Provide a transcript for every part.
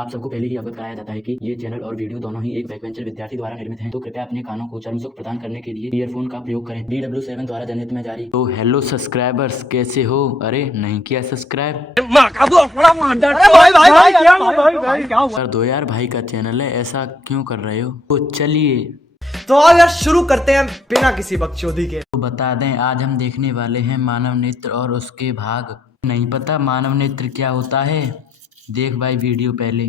आप सबको पहले ही अवगत कराया जाता है कि ये चैनल और वीडियो दोनों ही एक बैकबेंचर विद्यार्थी द्वारा निर्मित हैं, तो कृपया अपने कानों को चर्म सुख प्रदान करने के लिए ईयरफोन का प्रयोग करें। DW7 द्वारा जनहित में जारी। तो हेलो सब्सक्राइबर्स, कैसे हो? अरे नहीं किया सब्सक्राइब? कर दो यार, भाई का चैनल है, ऐसा क्यों कर रहे हो? तो चलिए तो आओ यार शुरू करते हैं बिना किसी बकचोदी के। तो बता दें, आज हम देखने वाले हैं मानव नेत्र और उसके भाग। नहीं पता मानव नेत्र क्या होता है? देख भाई वीडियो पहले।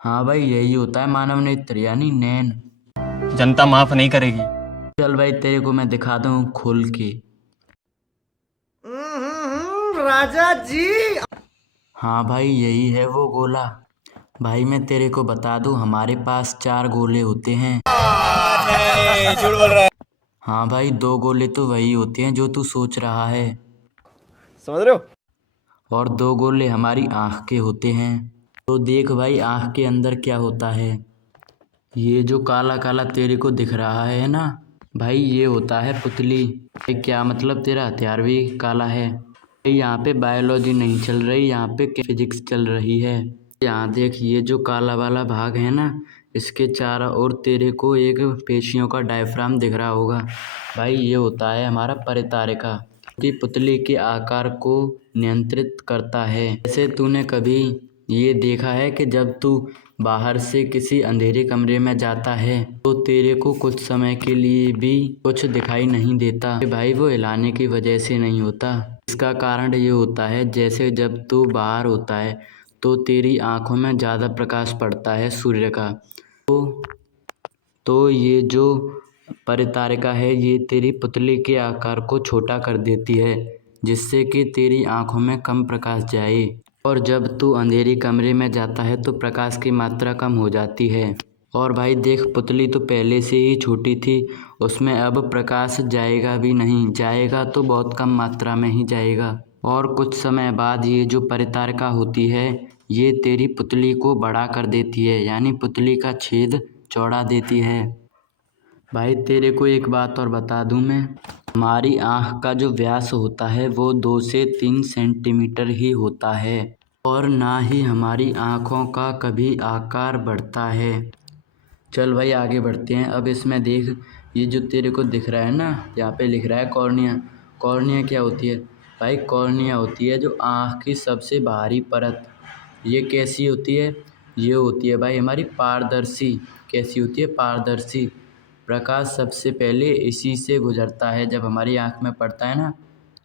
हाँ भाई, यही होता है मानव नेत्र यानी नैन। जनता माफ नहीं करेगी। चल भाई, तेरे को मैं दिखा दूं खोल के। राजा जी। हाँ भाई, यही है वो गोला। भाई मैं तेरे को बता दूं, हमारे पास 4 गोले होते हैं। झूठ बोल रहा है। हाँ भाई, 2 गोले तो वही होते हैं जो तू सोच रहा है, समझ रहे हो? और 2 गोले हमारी आँख के होते हैं। तो देख भाई, आँख के अंदर क्या होता है। ये जो काला काला तेरे को दिख रहा है ना भाई, ये होता है पुतली। भाई क्या मतलब, तेरा हथियार भी काला है। भाई यहाँ पे बायोलॉजी नहीं चल रही, यहाँ पे फिजिक्स चल रही है। यहाँ देख, ये जो काला वाला भाग है ना, इसके चारों ओर तेरे को एक पेशियों का डायफ्राम दिख रहा होगा। भाई ये होता है हमारा परितारिका, कि पुतली के आकार को नियंत्रित करता है। जैसे तूने कभी ये देखा है कि जब तू बाहर से किसी अंधेरे कमरे में जाता है तो तेरे को कुछ समय के लिए भी कुछ दिखाई नहीं देता। भाई वो हिलाने की वजह से नहीं होता। इसका कारण ये होता है, जैसे जब तू बाहर होता है तो तेरी आंखों में ज़्यादा प्रकाश पड़ता है सूर्य का, तो ये जो परितारिका है ये तेरी पुतली के आकार को छोटा कर देती है, जिससे कि तेरी आंखों में कम प्रकाश जाए। और जब तू अंधेरी कमरे में जाता है तो प्रकाश की मात्रा कम हो जाती है। और भाई देख, पुतली तो पहले से ही छोटी थी, उसमें अब प्रकाश जाएगा भी नहीं, जाएगा तो बहुत कम मात्रा में ही जाएगा। और कुछ समय बाद ये जो परितारिका होती है ये तेरी पुतली को बड़ा कर देती है, यानी पुतली का छेद चौड़ा देती है। भाई तेरे को एक बात और बता दूं मैं, हमारी आँख का जो व्यास होता है वो 2 से 3 सेंटीमीटर ही होता है, और ना ही हमारी आँखों का कभी आकार बढ़ता है। चल भाई आगे बढ़ते हैं। अब इसमें देख, ये जो तेरे को दिख रहा है ना, यहाँ पे लिख रहा है कॉर्निया। कॉर्निया क्या होती है? भाई कॉर्निया होती है जो आँख की सबसे बाहरी परत। ये कैसी होती है? ये होती है भाई हमारी पारदर्शी। कैसी होती है? पारदर्शी। प्रकाश सबसे पहले इसी से गुजरता है, जब हमारी आँख में पड़ता है ना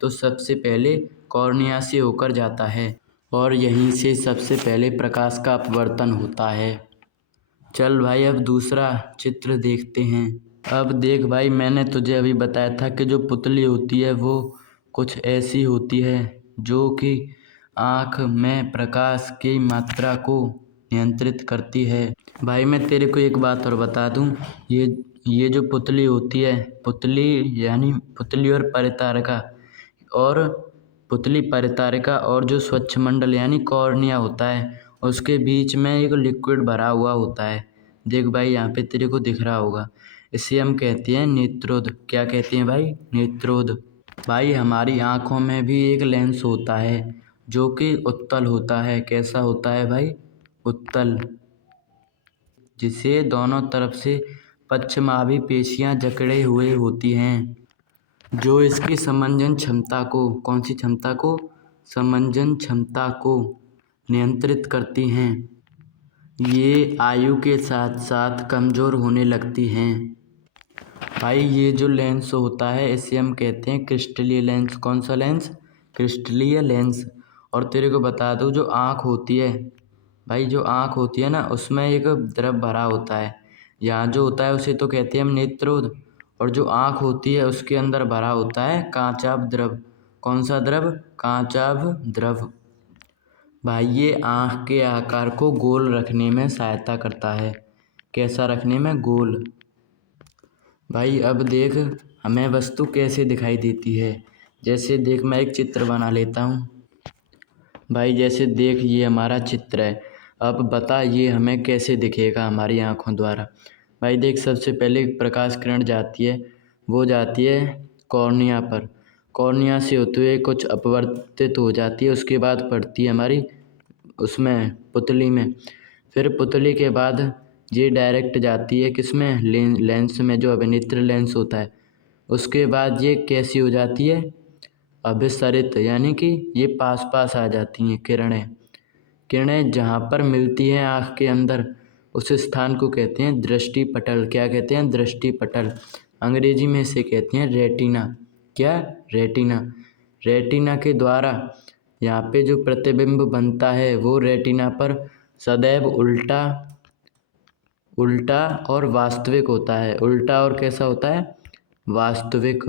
तो सबसे पहले कॉर्निया से होकर जाता है, और यहीं से सबसे पहले प्रकाश का अपवर्तन होता है। चल भाई अब दूसरा चित्र देखते हैं। अब देख भाई, मैंने तुझे अभी बताया था कि जो पुतली होती है वो कुछ ऐसी होती है जो कि आँख में प्रकाश की मात्रा को नियंत्रित करती है। भाई मैं तेरे को एक बात और बता दूं, ये जो पुतली होती है, पुतली यानी पुतली और परितारिका, और पुतली परितारिका और जो स्वच्छ मंडल यानी कॉर्निया होता है, उसके बीच में एक लिक्विड भरा हुआ होता है। देख भाई यहाँ पे तेरे को दिख रहा होगा, इसे हम कहते हैं नेत्रोद। क्या कहते हैं भाई? नेत्रोद। भाई हमारी आँखों में भी एक लेंस होता है जो कि उत्तल होता है। कैसा होता है भाई? उत्तल, जिसे दोनों तरफ से पश्चिमाभी पेशियाँ जकड़े हुए होती हैं, जो इसकी समंजन क्षमता को, कौन सी क्षमता को? समंजन क्षमता को नियंत्रित करती हैं। ये आयु के साथ साथ कमज़ोर होने लगती हैं। भाई ये जो लेंस होता है इसे हम कहते हैं क्रिस्टलीय लेंस। कौन सा लेंस? क्रिस्टलीय लेंस। और तेरे को बता दूं, जो आँख होती है भाई, जो आँख होती है ना, उसमें एक द्रव भरा होता है। यहाँ जो होता है उसे तो कहते हैं हम नेत्रोद, और जो आँख होती है उसके अंदर भरा होता है कांचाभ द्रव। कौन सा द्रव? कांचाभ द्रव। भाई ये आँख के आकार को गोल रखने में सहायता करता है। कैसा रखने में? गोल। भाई अब देख, हमें वस्तु कैसे दिखाई देती है। जैसे देख, मैं एक चित्र बना लेता हूँ भाई। जैसे देख, ये हमारा चित्र है। अब बता ये हमें कैसे दिखेगा हमारी आँखों द्वारा। भाई देख, सबसे पहले प्रकाश किरण जाती है, वो जाती है कॉर्निया पर। कॉर्निया से होते हुए कुछ अपवर्तित हो जाती है, उसके बाद पड़ती है हमारी उसमें पुतली में। फिर पुतली के बाद ये डायरेक्ट जाती है किसमें, लेंस में, जो अभिनेत्र लेंस होता है। उसके बाद ये कैसी हो जाती है, अभिसरित, यानी कि ये पास पास आ जाती हैं किरणें जहाँ पर मिलती हैं आँख के अंदर, उस स्थान को कहते हैं दृष्टिपटल। क्या कहते हैं, दृष्टिपटल। अंग्रेजी में इसे कहते हैं रेटिना। क्या, रेटिना। रेटिना के द्वारा यहाँ पे जो प्रतिबिंब बनता है वो रेटिना पर सदैव उल्टा और वास्तविक होता है। उल्टा और कैसा होता है, वास्तविक।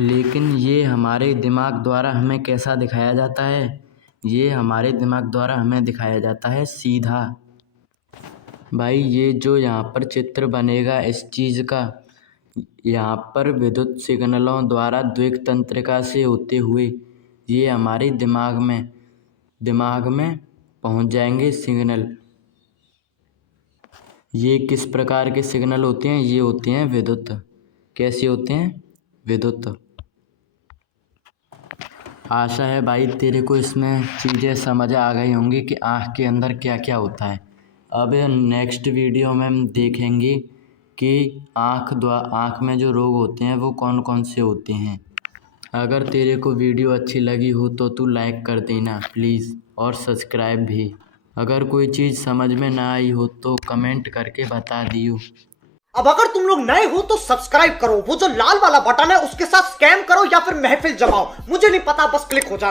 लेकिन ये हमारे दिमाग द्वारा हमें कैसा दिखाया जाता है, ये हमारे दिमाग द्वारा हमें दिखाया जाता है सीधा। भाई ये जो यहाँ पर चित्र बनेगा इस चीज़ का, यहाँ पर विद्युत सिग्नलों द्वारा द्विक तंत्रिका से होते हुए ये हमारे दिमाग में पहुँच जाएंगे सिग्नल। ये किस प्रकार के सिग्नल होते हैं, ये होते हैं विद्युत। कैसे होते हैं, विद्युत। आशा है भाई तेरे को इसमें चीज़ें समझ आ गई होंगी कि आँख के अंदर क्या क्या होता है। अब नेक्स्ट वीडियो में हम देखेंगे कि आँख में जो रोग होते हैं वो कौन कौन से होते हैं। अगर तेरे को वीडियो अच्छी लगी हो तो तू लाइक कर देना प्लीज़, और सब्सक्राइब भी। अगर कोई चीज़ समझ में ना आई हो तो कमेंट करके बता दियो। अब अगर तुम लोग नए हो तो सब्सक्राइब करो, वो जो लाल वाला बटन है उसके साथ स्कैम करो या फिर महफिल जमाओ, मुझे नहीं पता, बस क्लिक हो जाए।